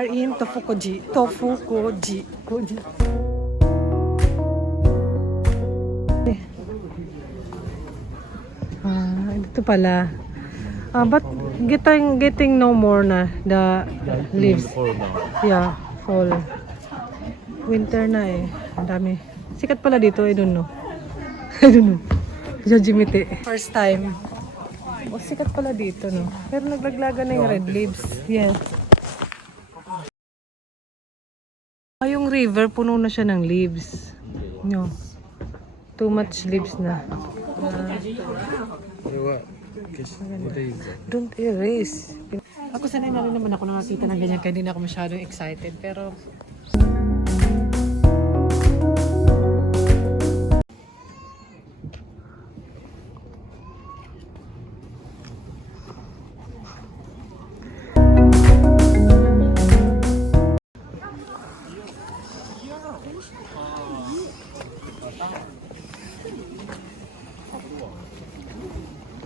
are in Tofukoji. Tofukoji. Ito pala. But getting no more na the leaves. Yeah, fall. Winter na eh. Ang dami. Sikat pala dito, I don't know. I don't know. Jajimite. First time. Sikat pala dito, no? Pero naglaglaga na yung red leaves. Yes. Yung river, puno na siya ng leaves. No. Too much leaves na. Don't erase. Ako sanay na rin naman ako nakakita ng ganyan kaya hindi na ako masyadong excited. Pero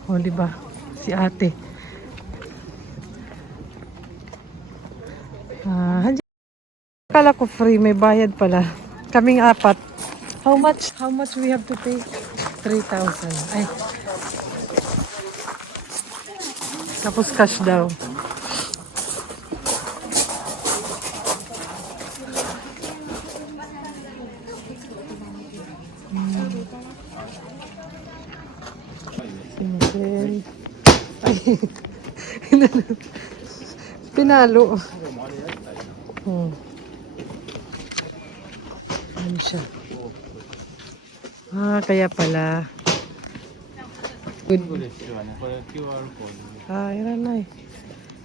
oh, diba? Si ate. Akala ko free, may bayad pala. Kaming apat. How much we have to pay? 3,000. Ay. Tapos cash daw. Ay. Pinalo. Ano siya? Kaya pala. Good. Yan na eh.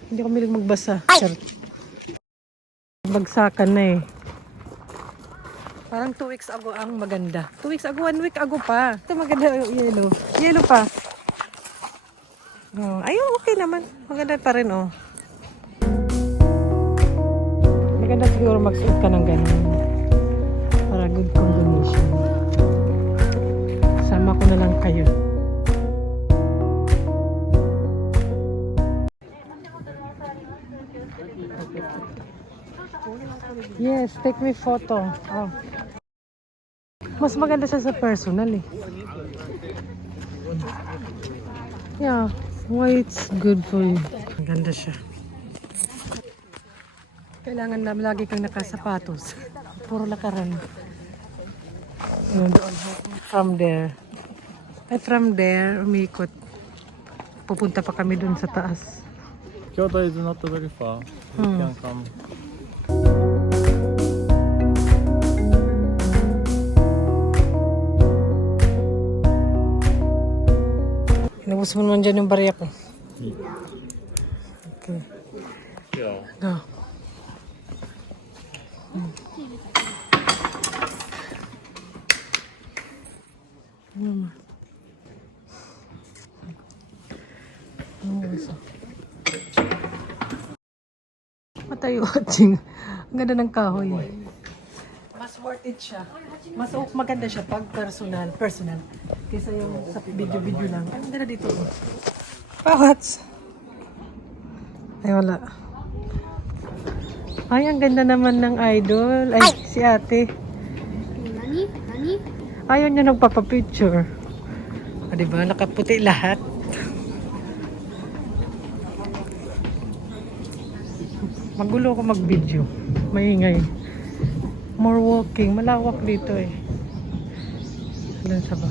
Hindi ko milig magbasa. Bagsakan na eh. Parang 2 weeks ago ang maganda. 2 weeks ago, 1 week ago pa. Ito maganda yung yellow. Yellow pa. Ayun, okay naman. Maganda pa rin, oh. Maganda siguro magsuot ka ng ganun. Para good combination. Sama ko na lang kayo. Yes, take me photo. Oh. Mas maganda siya sa personal eh. Yeah, why it's good for you. Maganda siya. Kailangan namin lagi kang nakasapatos. Puro lakaran. From there. Ay, from there, umikot. Pupunta pa kami dun sa taas. Kyoto is not very far. You can come. Inubos mo naman dyan yung barya ko. Okay. Go. Matayo watching. Ang ganda ng kahoy. Mas worth it siya. Mas maganda siya pag personal. Kaysa yung sa video lang. Ang ganda dito. Pawats. Ay, wala. Ay, ang ganda naman ng idol. Ay, si ate. Ayaw niya nagpapapicture. Diba? Nakaputi lahat. Magulo ko mag-video. Maingay. More walking. Malawak dito eh. Doon sa ba?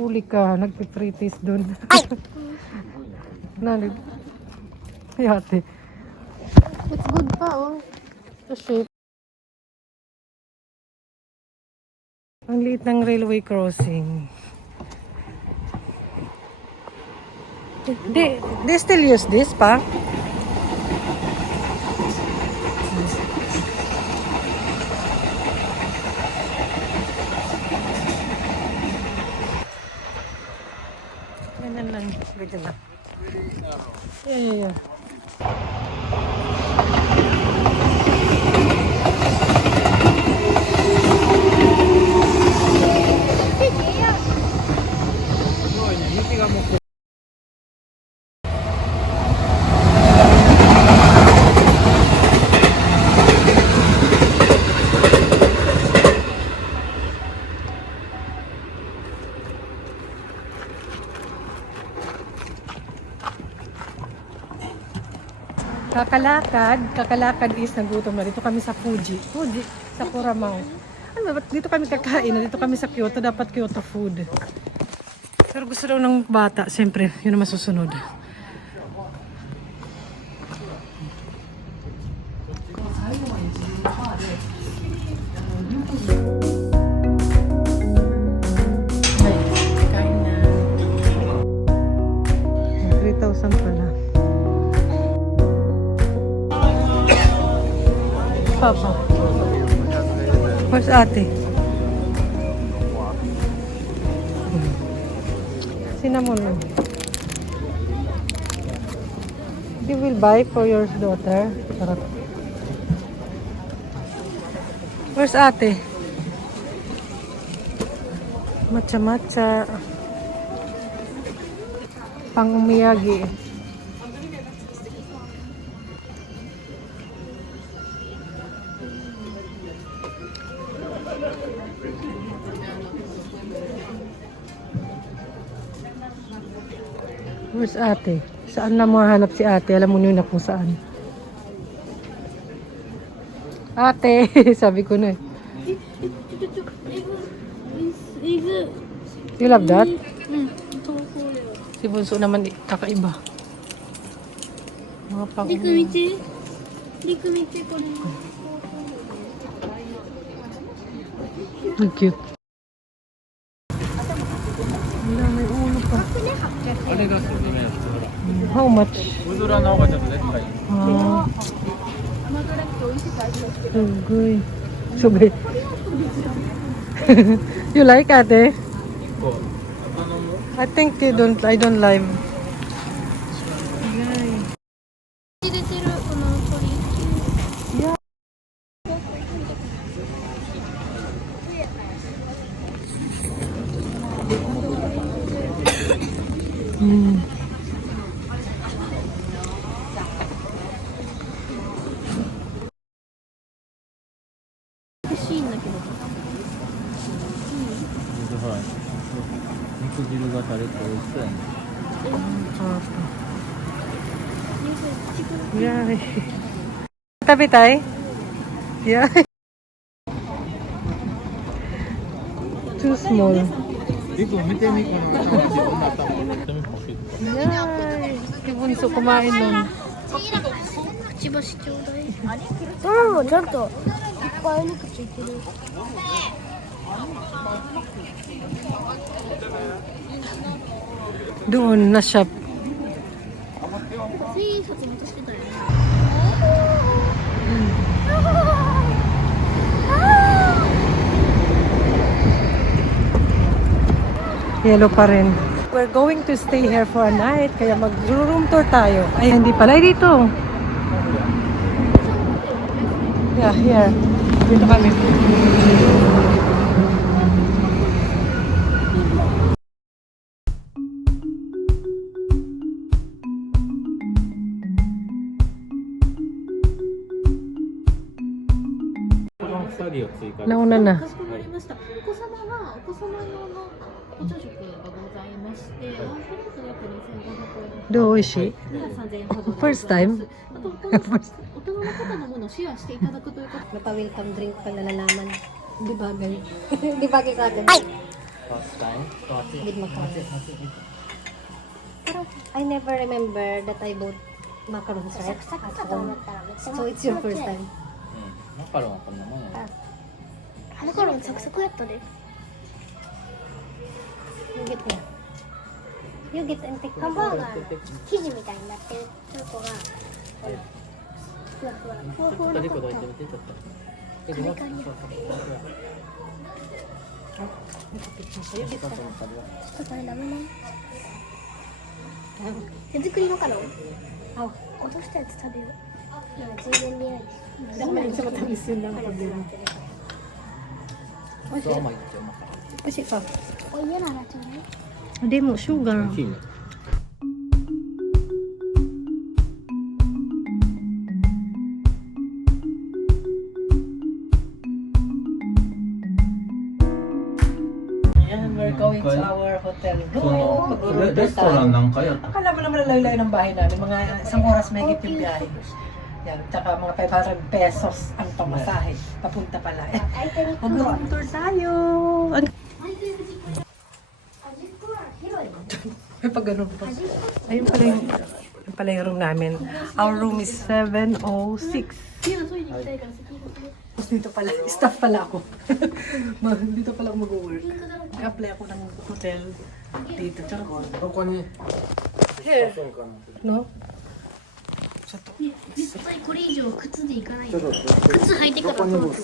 Huli ka. Nagpipritis doon. Nalig. Yate. It's good pa oh. The shape. Ang liit ng railway crossing. They still use this pa? Ganyan lang. Ganyan lang. Yeah. Kakalakad is nagutom na. Dito kami sa Fuji, sa Kuramao. Ano ba, dito kami kakain, dito kami sa Kyoto, dapat Kyoto food. Pero gusto daw ng bata, siyempre, yun ang masusunod. Kain na. 3,000 pala. Papa. Where's ate? Cinnamon. You will buy for your daughter. Sarap. Where's ate? Matcha. Pang umiyagi. Where's ate? Saan na mo hanap si ate? Alam mo na kung saan. Ate, sabi ko na eh. You love that? Si Bunso naman kakaiba. Mga pang... Ang cute. Wala, may ulo pa. あれがすずめやつ、ほら。 How much? うずらの方がちょっとでっかい。 Ah. Sugay. Sugay. You like ate? こう。I think I don't like. 出てるこの鳥。 Mm.水ほら。肉汁が垂れて美味しそうやね。 Yay. Tabi tay? Yeah. Too small. リコ見てみこの頭自分の頭。見てみ欲しい。 Yay. Si Bunso kumain nun. くちばしちょうだい。うん、ちょっといっぱいお肉ついてる。 Doon na shop. 千円札めっちゃしてたよね。 Yellow pa rin. We're going to stay here for a night, kaya mag-room tour tayo. Ay, hindi pala. Ay, dito. Yeah, here. Dito kami. Nauna na. かしこまりました。お子様はお子様用のお朝食がございまして、ワンプレート約2500円。 Do, oishi. 3000円ほどでございます。 First time? あと大人の方のものをシェアしていただくということ。 Mapa-welcome drink pa nalalaman. Di bagay. Di bagay sa atin. First time? With macarons. Pero I never remember that I bought macarons, right? At home. So it's your first time. うん。マカロンはこんなもんや。マカロンサクサクやったで。You get me. You get and take ハンバーガーの生地みたいになってるとこがふわふわふわふわなことリコどいてみてちょっと。カリカリだ You get ちょっとこれダメね手作りマカロンあ、落としたやつ食べようなんかついでに出会いAko man sa matamis yun lang pag yun. そう甘いってマカロン。 Kasi pa. お嫌ならちょうだい Hindi mo, sugar. 美味しいね。 Ayan, we're going to our hotelそ room. のレストラン何回やった？ Akala mo naman layo-layo ng bahay namin. Mga isang oras may yung biyahe. Yan, tsaka mga 500 pesos ang pamasahe. Papunta pala. Mag-room tour tayo. Ay, pag ganun pa. Ayun pala yung room namin. Our room is 706. Tapos dito pala, staff pala ako. Dito pala ako mag-work. Nag-apply ako ng hotel dito. Tsaka here. No? 絶対これ以上靴で行かないよ。靴履いてからそう。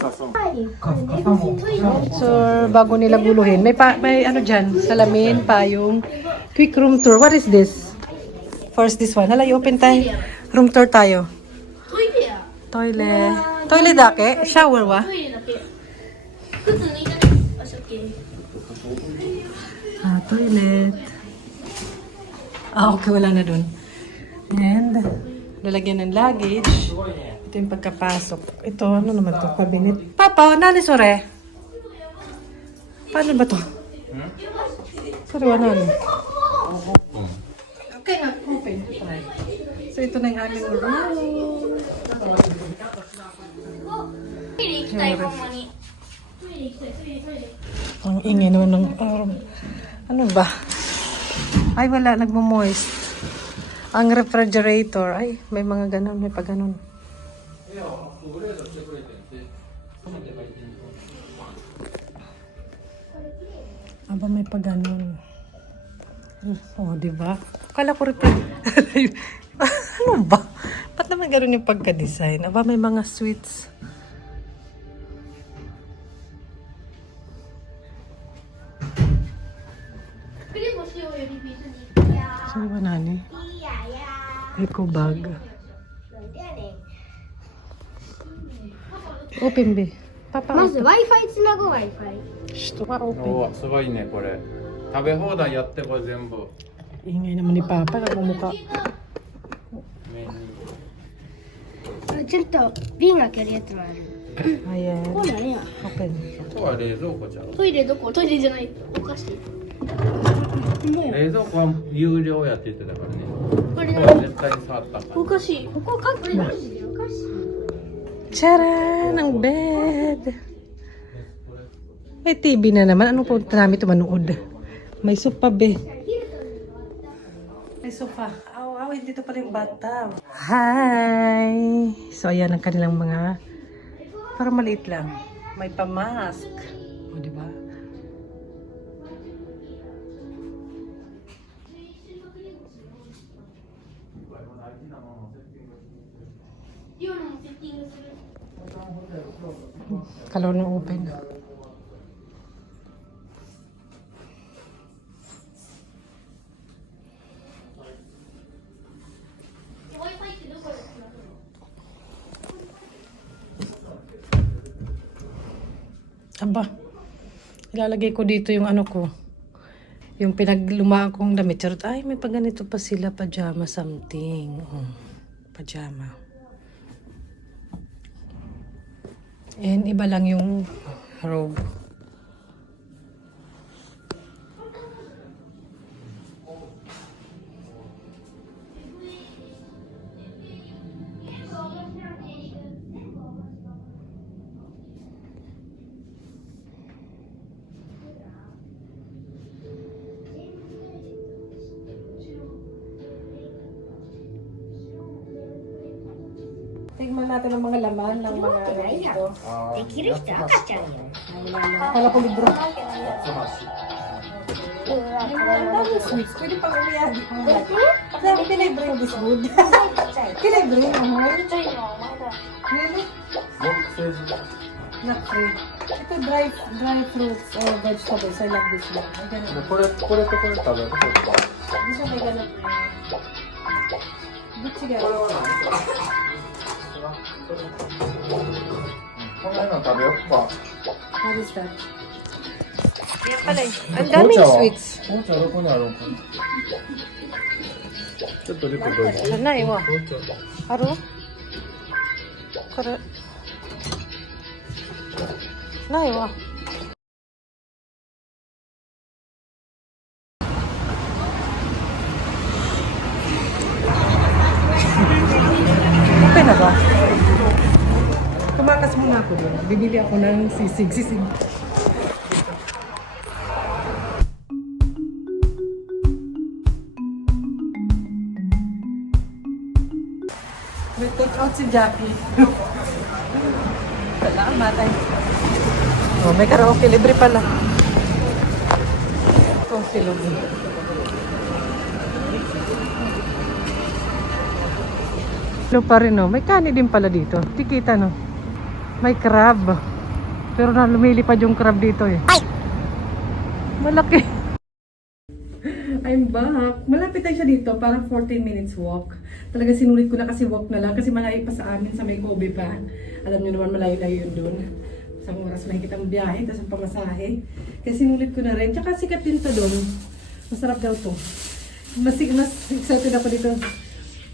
So, bago nila guluhin, may ano dyan, salamin, payong, quick room tour. What is this? First, this one. Hala, i-open tayo. Room tour tayo. トイレや。 Toilet. Toilet dake? Shower wa? トイレだけ。靴脱いだ場所系。 Ah, toilet. Ah, okay. Wala na dun. And, lalagyan ng luggage. Ito yung pagkapasok. Ito, ano naman to? Cabinet. Papa, nani sore? Paano ba to? Sorry, wala na. Okay na, open. Try. So, ito na yung aming room. トイレ行きたい、ほんまに。トイレ行きたい、トイレ、トイレ。 Ang ingay naman ng ano ba? Ay, wala. Nagmo-moist. Ang refrigerator. Ay, may mga ganun. May pa ganun. Aba, may pa ganun. Oh, di ba? Akala ko refrigerator. Ano ba? Ba't naman ganun yung pagka-design? Aba, may mga sweets. Saan ba nani? Eco bag. Open be. Papa, まず Wi-Fi つなぐ Wi-Fi。 Shh, open. おすごいねこれ食べ放題やってこれ全部 Ingay naman ni Papa. Nagmumukha. メニューちょっと瓶開けるやつもある。 Ayan. こうなんや。 Open. あとは冷蔵庫ちゃうトイレどこ？トイレじゃない。お菓子。冷蔵庫は有料やって言ってたからねこれ絶対に触ったからお菓子。ここかっこいい。お菓子。 Charan! Ang bed. May TV na naman. Anong punta namin ito manood? May sofa, be. May sofa. Aw, dito pala yung bathtub. Hi! So, ayan ang kanilang mga parang maliit lang. May pamask. O, diba? Kalaw na open. Aba, ilalagay ko dito yung ano ko. Yung pinaglumaan kong damit. Charot, ay, may pag ganito pa sila. Pajama something. Oh, pajama. And iba lang yung robe. Tingnan natin ang mga laman ng mga dito. できる人赤ちゃんよ。 Akala ko libro. Ang dami sweets. Pwede pang umiyan. Sabi, can I bring this food? Can I bring? Really? Not free. Ito dry fruits or vegetables. I like this one. May ganun. これとこれ食べる This one may ganun. Good together. こんなの食べよっか What is that? Yan pala eh. Ang daming sweets. 紅茶どこにあるのかなちょっとリコどいて Sanay mo. 紅茶 Aro? Kara. Nay wa. Okay na ba? Tumakas muna ako doon. Bibili ako ng sisig. May take out si Jackie. Salamat ay. Oh, may karaoke libre pala. Itong silog. Ano pa rin, no? May kani din pala dito. Tikita, no? May crab. Pero na lumilipad yung crab dito, eh. Malaki. I'm back. Malapit tayo siya dito. Parang 14 minutes walk. Talaga sinulit ko na kasi walk na lang. Kasi malayo pa sa amin sa may Kobe pa. Alam niyo naman malayo-layo yun doon. Isang oras may kitang biyahe. Tapos ang pamasahe. Kaya sinulit ko na rin. Tsaka sikat din to doon. Masarap daw to. Mas excited ako dito.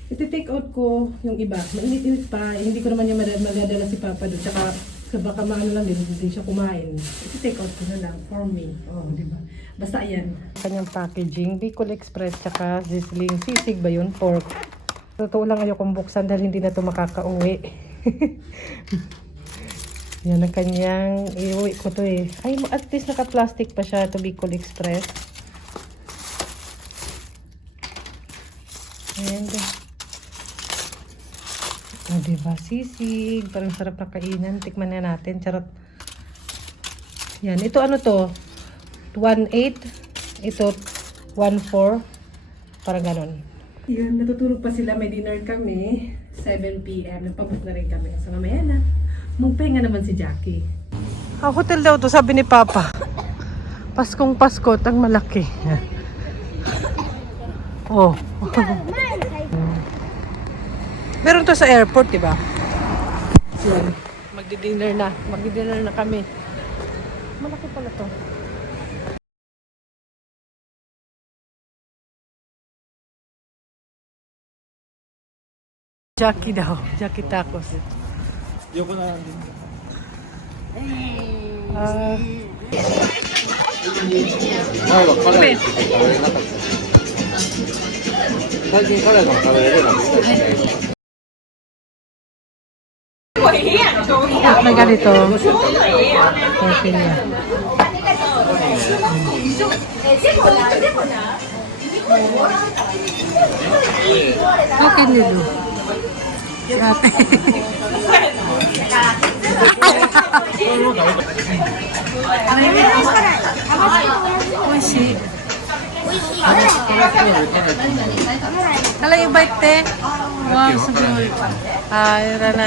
Iti-take out ko yung iba. Mainit-init pa. Hindi ko naman yung madadala si Papa doon. Tsaka baka maano lang din, hindi siya kumain. Iti-take out ko na lang for me. Oh, di ba? Basta ayan. Kanyang packaging, Bicol Express, tsaka sizzling. Sisig ba yun? Pork. Totoo lang ayokong buksan dahil hindi na ito makakauwi. Yan ang kanyang, iuwi ko to eh. Ay, at least naka-plastic pa siya ito Bicol Express. And oh, diba? Sisig. Parang sarap na kainan. Tikman na natin. Charot. Yan. Ito ano to? 1.8. Ito 1.4. Parang ganon. Yan. Natutulog pa sila. May dinner kami. 7 p.m. Nagpabot na rin kami. So mamaya na. Magpahinga naman si Jackie. Hotel daw to. Sabi ni Papa. Paskong Pasko. Tang malaki. Oh. Meron to sa airport, di ba? Yan. Magdi-dinner na. Magdi-dinner na kami. Malaki pala to. Jackie daw. Jackie tacos. Yoko na lang din.前は辛いって食べれなかった。最近辛いの食べれるようになってきたね。May ganito. Tortilla. Akin nito. Ate. Oishi. Kala yung bite te. Wow, sugoi. Ah, yun na na.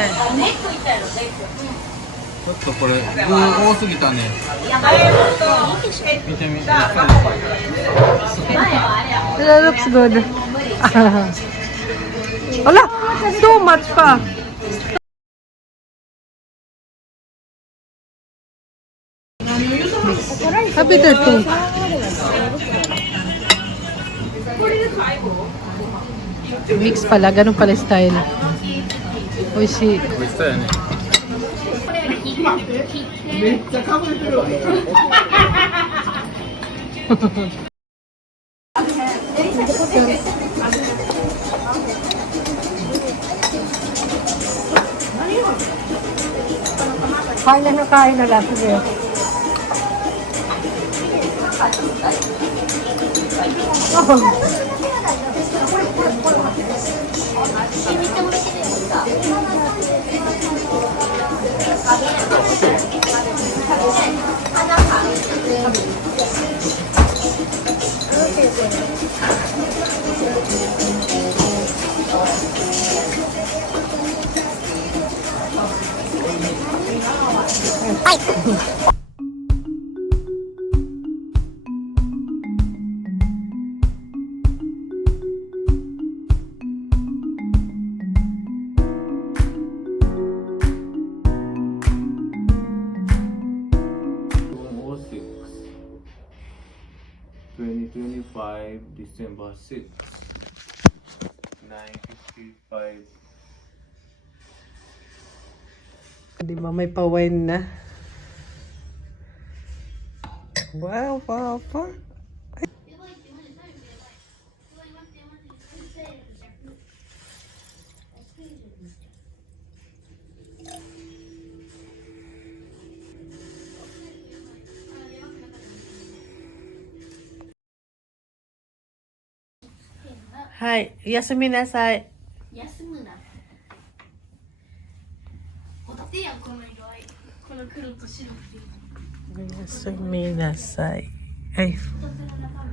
ちょっとこれ具多すぎたね。見てみて。It looks good. Ala, so much pa. Happy there too. Mix pala, ganun pala style. Oishi. 美味しそうやね。めっちゃかぶれてるわ。Kain na lang. Sige. December 6, 9:55. Di ba may pa-wine na? Wow, Papa. はい、休みなさい。休むな。ホタテやん、この色合い。この黒と白っていう。おやすみなさい。はい。ホタテの中身。